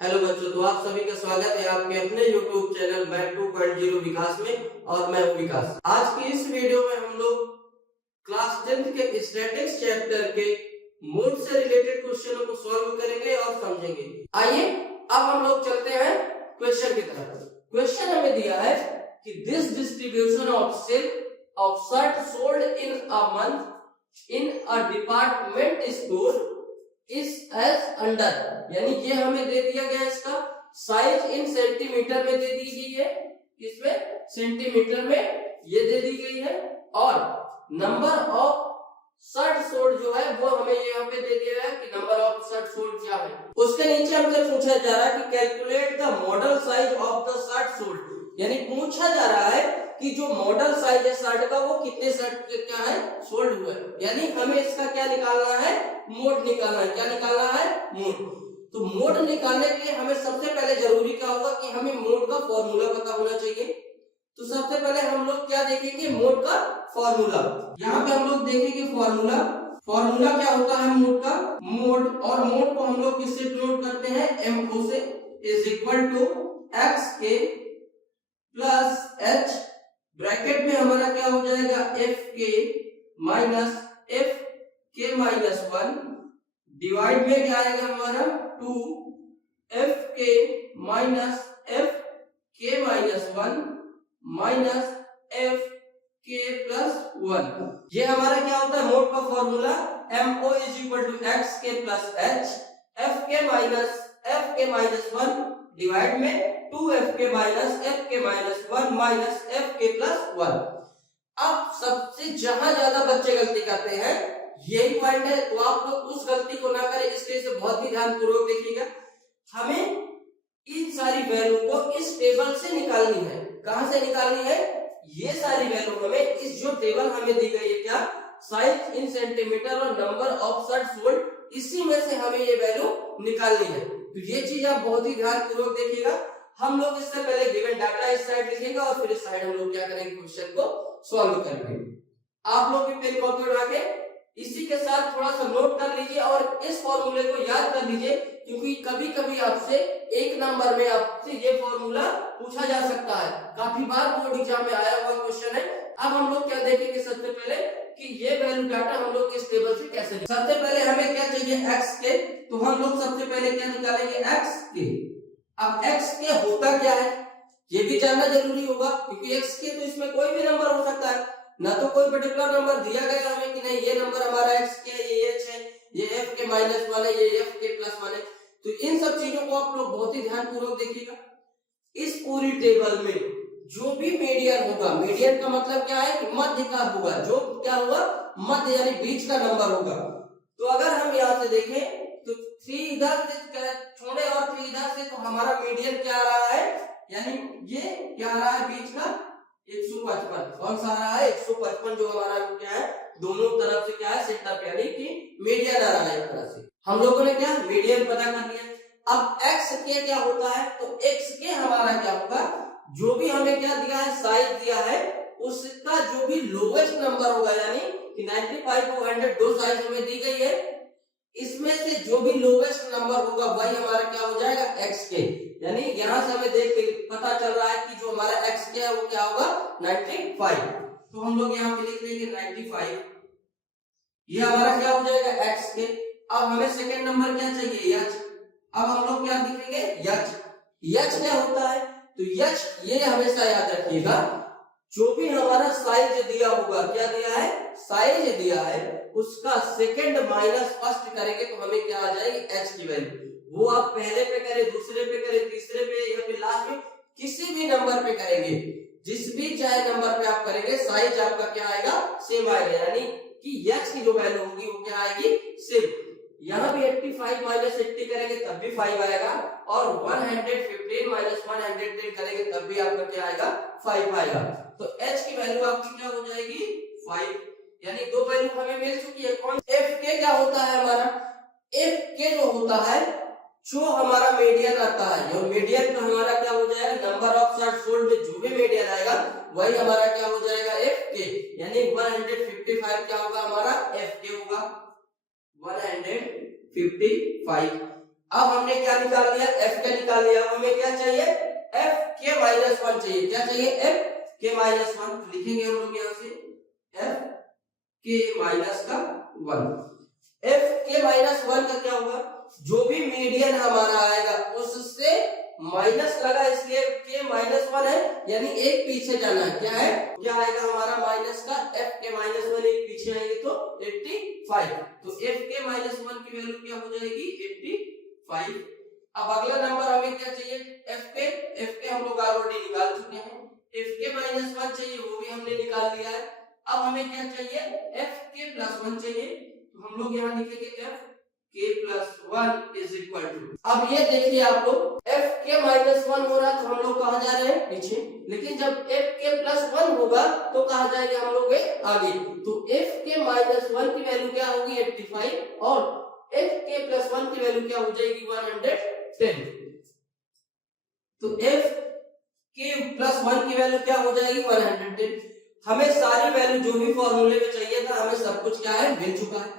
Hello बच्चों, तो आप सभी का स्वागत है आपके अपने YouTube चैनल मैथ 2.0 विकास में। और मैं हूं विकास। आज की इस वीडियो में हम लोग क्लास 10th के स्टैटिक्स चैप्टर के मोड से रिलेटेड क्वेश्चनों को सॉल्व करेंगे और समझेंगे। आइए अब हम लोग चलते हैं क्वेश्चन की तरफ। क्वेश्चन हमें दिया है कि this distribution of silk of shirt sold in a month in a department store is as under, यानी ये हमें दे दिया गया, इसका साइज इन सेंटीमीटर में दे दी गई है, इसमें सेंटीमीटर में ये दे दी गई है, और नंबर ऑफ शर्ट सोल्ड जो है वो हमें यहाँ पे दे दिया है कि नंबर ऑफ शर्ट सोल्ड क्या है। उसके नीचे हमसे पूछा जा रहा है कि calculate the model size of the shirt sold, यानी पूछा जा रहा है कि जो मॉडल साइज है शर्ट का वो कितने शर्ट के क्या है सोल्ड हुआ है, यानी हमें इसका क्या निकालना है, मोड निकालना है। क्या निकालना है, मोड। तो मोड निकालने के लिए हमें सबसे पहले जरूरी क्या होगा कि हमें मोड का फॉर्मूला पता होना चाहिए। तो सबसे पहले हम लोग क्या देखेंगे, मोड का फॉर्मूला। यहाँ पे हम लोग देखेंगे फॉर्मूला क्या होता है मोड का, मोड, और मोड को हम लोग किससे डिनोट करते हैं, MO से, is equal to X K plus H, bracket में हमारा क्या हो जाएगा, F K minus F K minus 1, divide में क्या आएगा हमारा 2 F K minus F K minus 1 minus F K plus 1। ये हमारा क्या होता है मोड का formula, MO is equal to X K plus H, F K minus 1 divide में 2f K minus f K minus 1 minus f के plus 1। अब सबसे जहां ज्यादा बच्चे गलती करते हैं यही पॉइंट है, तो आप लोग उस गलती को ना करें, इसके लिए बहुत ही ध्यानपूर्वक देखिएगा। हमें इन सारी वैल्यू को इस टेबल से निकालनी है। कहां से निकालनी है, ये सारी वैल्यू हमें इस जो टेबल हमें दी गई है, क्या, साइज इन सेंटीमीटर और नंबर ऑफ शर्ट सोल्ड, इसी में से हमें ये वैल्यू निकालनी है। तो ये चीज आप बहुत ही ध्यानपूर्वक देखिएगा। हम लोग इससे पहले गिवन डाटा इस साइड लिखेंगे और फिर इस साइड हम लोग क्या करेंगे, क्वेश्चन को सॉल्व करेंगे। आप लोग भी पेन कॉपी उठा के इसी के साथ थोड़ा सा नोट कर लीजिए और इस फॉर्मूले को याद कर लीजिए, क्योंकि कभी कभी आपसे एक नंबर में आपसे ये फॉर्मूला पूछा जा सकता है। काफी बार बोर्ड एग्जाम में आया हुआ क्वेश्चन है। अब हम लोग क्या देखेंगे, सबसे पहले कि ये वैल्यू डाटा हम लोग इस टेबल से कैसे, सबसे पहले हमें क्या चाहिए, एक्स के, तो हम लोग सबसे पहले क्या निकालेंगे, एक्स के। अब x के होता क्या है ये भी जानना जरूरी होगा, क्योंकि x के तो इसमें कोई भी नंबर हो सकता है, ना तो कोई पर्टिकुलर नंबर दिया गया हमें कि नहीं ये नंबर हमारा x के है, ये h है, ये f के माइनस 1 है, ये f के प्लस 1 है। तो इन सब चीजों को आप लोग बहुत ही ध्यानपूर्वक देखिएगा। इस पूरी टेबल में जो भी मीडियन होगा, मीडियन का मतलब क्या है कि मध्य का होगा, जो क्या होगा, मध्य यानी बीच का नंबर होगा। तो अगर हम यहाँ से देखें तो 3 इधर से छोड़े और 3 इधर से, तो हमारा मीडियन क्या आ रहा है, यानी ये क्या आ रहा है बीच का 155। कौन सा आ रहा है, 155, जो हमारा क्या है दोनों तरफ से क्या है सेंटर पे, यानी कि मीडियन आ रहा है एक तरह से। हम लोगों ने क्या मीडियन पता कर लिया। अब x के क्या होता है, तो x के हमारा क्या होगा, जो भी हमें क्या दिया है, साइज दिया है, उसका जो भी लोवेस्ट नंबर होगा, यानी कि 95 और 100 दो साइज हमें दी गई है, इसमें से जो भी लोवेस्ट नंबर होगा वही हमारा क्या हो जाएगा, x के। यानी यहां से हमें देख के पता चल रहा है कि जो हमारा x के है वो क्या होगा, 95। तो हम लोग यहाँ पे लिख देंगे 95, ये हमारा क्या हो जाएगा, x के। अब हमें सेकंड नंबर क्या चाहिए, h। अब हम लोग क्या लिखेंगे, h क्या होता है, तो h ये हमेशा याद रखिएगा, जो भी हमारा साइज दिया होगा, क्या दिया है, साइज दिया है, उसका सेकंड माइनस फर्स्ट करेंगे तो हमें क्या आ जाएगी, h की वैल्यू। वो आप पहले पे करें, दूसरे पे करें, तीसरे पे, या फिर लास्ट में किसी भी नंबर पे करेंगे, जिस भी चाहे नंबर पे आप करेंगे, साइज आपका क्या आएगा, सेम आएगा, यानी कि h की जो वैल्यू होगी वो क्या आएगी, सेम। यहाँ भी 85 माइनस 80 करेंगे तब भी 5 आएगा, और 115 माइनस 110 करेंगे तब भी आपका क्या आएगा, 5 आएगा। तो h की वैल्यू आपकी क्या हो जाएगी, 5, यानी दो वैल्यू हमें मिल चुकी है। कौन, f के क्या होता है हमारा, f के जो होता है, जो हमारा मीडियन आता है, जो मीडियन का हमारा क्या हो जाएगा, नंबर ऑफ शर्ट सोल्ड में जो भी मीडियन आएगा वही हमारा क्या हो जाएगा, f के, यानी 155 क्या होगा हमारा, f के होगा 155। अब हमने क्या निकाल लिया, f के निकाल लिया, अब हमें क्या चाहिए, एफ के माइनस वन चाहिए। क्या चाहिए, एफ के माइनस वन। लिखेंगे हम लोग यहाँ से एफ के माइनस का one. F K minus one का क्या होगा, जो भी मीडियन हमारा आएगा उससे माइनस लगा, इसलिए के माइनस वन है, यानी एक पीछे जाना है। क्या है, क्या आएगा हमारा माइनस का, एफ के माइनस वन, एक पीछे आएंगे तो 85। तो एफ के माइनस वन की वैल्यू क्या हो जाएगी, 85। अब अगला नंबर हमें क्या चाहिए, एफ के हम लोग ऑलरेडी निकाल चुके हैं। एफ के माइनस वन चाहिए, वो भी हमने निकाल लिया है। अब हमें क्या चाहिए, एफ के प्लस वन चाहिए। तो हम लोग यहाँ लिखेंगे F K plus one is equal to, अब ये देखिए आप लोग, एफ के माइनस वन हो रहा है तो हम लोग कहाँ जा रहे हैं, पीछे। लेकिन जब एफ के प्लस वन होगा तो कहाँ जाएंगे हम लोग, आगे। तो एफ के माइनस वन की वैल्यू क्या होगी, 85, और एफ के प्लस वन की वैल्यू क्या हो जाएगी, 110। तो एफ के प्लस वन की वैल्यू क्या हो जाएगी, 110। हमें सारी वैल्यू जो भी फॉर्मूले में चाहिए था, हमें सब कुछ क्या है, मिल चुका है।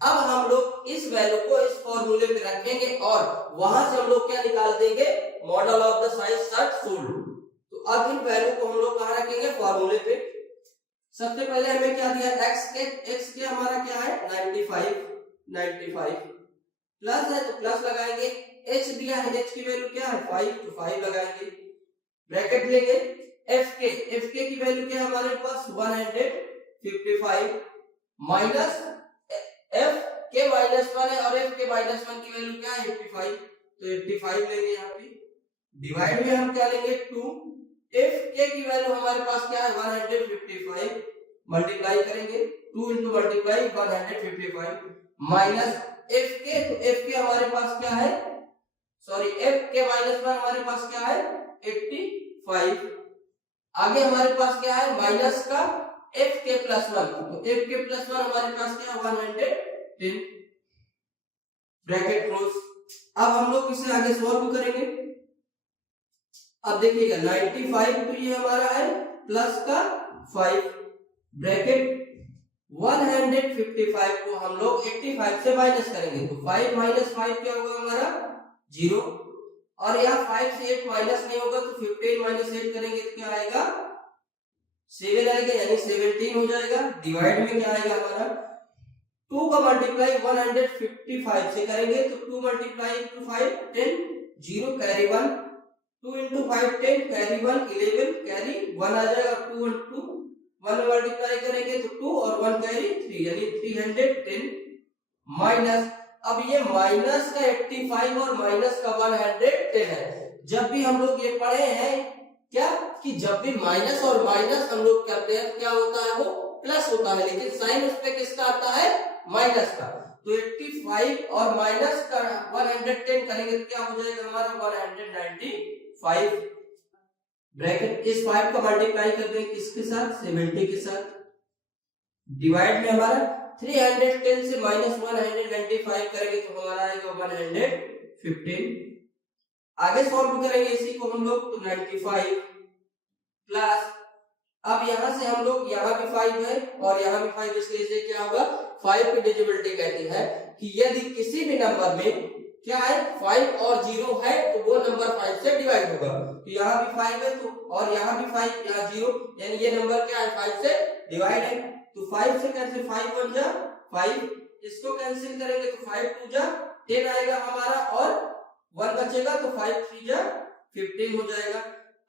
अब हम लोग इस वैल्यू को इस फॉर्मूले पे रखेंगे और वहां से हम लोग क्या निकाल देंगे, मॉडल ऑफ द साइज सट सोल्ड। तो अब इन वैल्यू को हम लोग कहां रखेंगे, फॉर्मूले पे। सबसे पहले हमें क्या दिया, एक्स के हमारा क्या है, 95 प्लस है तो प्लस लगाएंगे, एच दिया है, एच की वैल्यू क्या है, 5, तो 5 लगाएंगे, ब्रैकेट लेंगे। एफ के की वैल्यू क्या है हमारे पास, 155 minus F K minus one है, और एफ के माइनस वन की वैल्यू क्या है, 85, तो 85 लेंगे यहाँ पे। डिवाइड में हम क्या लेंगे, 2। एफ के की वैल्यू हमारे पास क्या है, 155, मल्टीप्लाई करेंगे, 2 इंटू मल्टीप्लाई 155 माइनस एफ के, तो एफ के हमारे पास क्या है, sorry F K minus one हमारे पास क्या है, 85। आगे हमारे पास क्या है, माइनस का एफ के प्लस वन, तो एफ के प्लस वन हमारे पास क्या है, 110, ब्रैकेट क्लोज। अब हम लोग इसे आगे सॉल्व करेंगे। अब देखिएगा 95 तो ये हमारा है, प्लस का 5, ब्रैकेट 155 को हम लोग 85 से माइनस करेंगे, तो 5 माइनस 5 क्या होगा हमारा, 0। और यहाँ 5 से 8 माइनस नहीं होगा, तो 15 माइनस 8 करेंगे तो क्या आएगा, 7 आएगा, यानी 17 हो जाएगा। डिवाइड में क्या आएगा हमारा, 2 का मल्टीप्लाई 155 से करेंगे, तो 2 multiply into 5 10, 0 carry 1, 2 into 5 10, carry 1 11, carry 1 आ जाएगा, 2 इंटू 1 मल्टीप्लाई करेंगे तो 2 और 1 कैरी 3, यानी 310 माइनस। अब ये माइनस का 85 और माइनस का 110 है। जब भी हम लोग ये पढ़े हैं क्या, कि जब भी माइनस और माइनस हम लोग करते हैं क्या होता है, वो प्लस होता है, लेकिन साइन उस पे किसका आता है, माइनस का। तो 85 और माइनस का 110 करेंगे तो क्या हो जाएगा हमारा, 195। ब्रैकेट इस 5 का मल्टीप्लाई कर देंगे किसके साथ, 70 के साथ। डिवाइड में हमारा 310 से माइनस 195 करेंगे तो हमारा आएगा 115। आगे सॉल्व करेंगे इसी को हम लोग, तो 95 प्लस, अब यहां से हम लोग, यहां भी 5 है और यहां भी 5, इसलिए से क्या होगा, 5 की डिविजिबिलिटी कहती है कि यदि किसी भी नंबर में क्या है, 5 और 0 है तो वो नंबर 5 से डिवाइड होगा। तो यहाँ भी 5 है तो, और यहाँ भी 5, यहाँ 0, यानी ये नंबर क्या है, 5 से डिवाइड है। तो 5 से कैंसिल, 5 1 जा 5, इसको कैंसिल करेंगे तो 5 2 जा 10 आएगा हमारा, और 1 बचेगा तो 5 3 जा 15 हो जाएगा।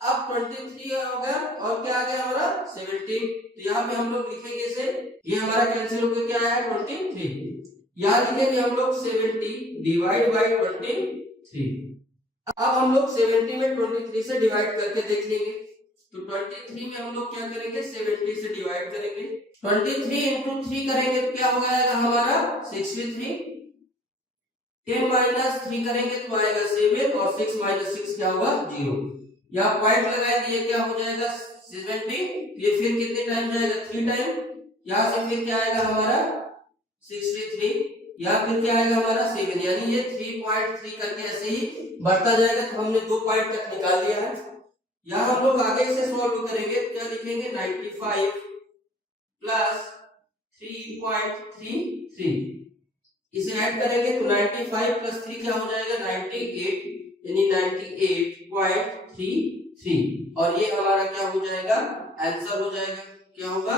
अब 23 हो गया और क्या आ गया हमारा, 17। तो यहाँ पे हम लोग लिखेंगे इसे, ये हमारा कैंसिल होकर क्या आया, 23। यहाँ लिखेंगे हम लोग 70 डिवाइड बाई 23। अब हम लोग 70 में 23 से डिवाइड करके देख लेंगे। तो 23 में हम लोग क्या करेंगे, 70 से डिवाइड करेंगे, 23 इंटू 3 करेंगे तो क्या हो जाएगा हमारा, 63। 10 माइनस 3 करेंगे तो आएगा 7, और 6 माइनस 6 क्या होगा, 0। यहाँ पॉइंट लगाएंगे, ये क्या हो जाएगा 70, ये फिर कितने टाइम जाएगा, 3 टाइम। यहाँ से फिर क्या आएगा हमारा 63, यहाँ फिर क्या आएगा हमारा 7, यानी ये 3.3 करके ऐसे ही बढ़ता जाएगा। तो हमने 2 पॉइंट तक निकाल लिया है। यहाँ हम लोग आगे इसे सॉल्व करेंगे, क्या लिखेंगे, 95 प्लस 3.33, इसे ऐड करेंगे तो 95 प्लस 3 क्या हो जाएगा, 98। यानी 98.33 और ये हमारा क्या हो जाएगा, आंसर हो जाएगा। क्या होगा,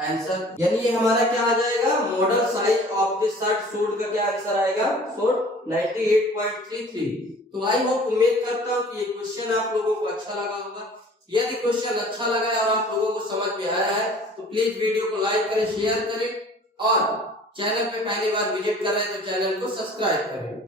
आंसर, यानी ये हमारा क्या आ जाएगा, model size of the shirt suit का क्या आंसर आएगा, सूट 98.33। तो आई होप, उम्मीद करता हूँ कि ये क्वेश्चन आप लोगों को अच्छा लगा होगा। यदि क्वेश्चन अच्छा लगा है और आप लोगों को समझ में आया है तो प्लीज वीडियो को लाइक करें, शेयर करें और चैनल पे पहली बार विजिट कर रहे हैं तो चैनल को सब्सक्राइब करें।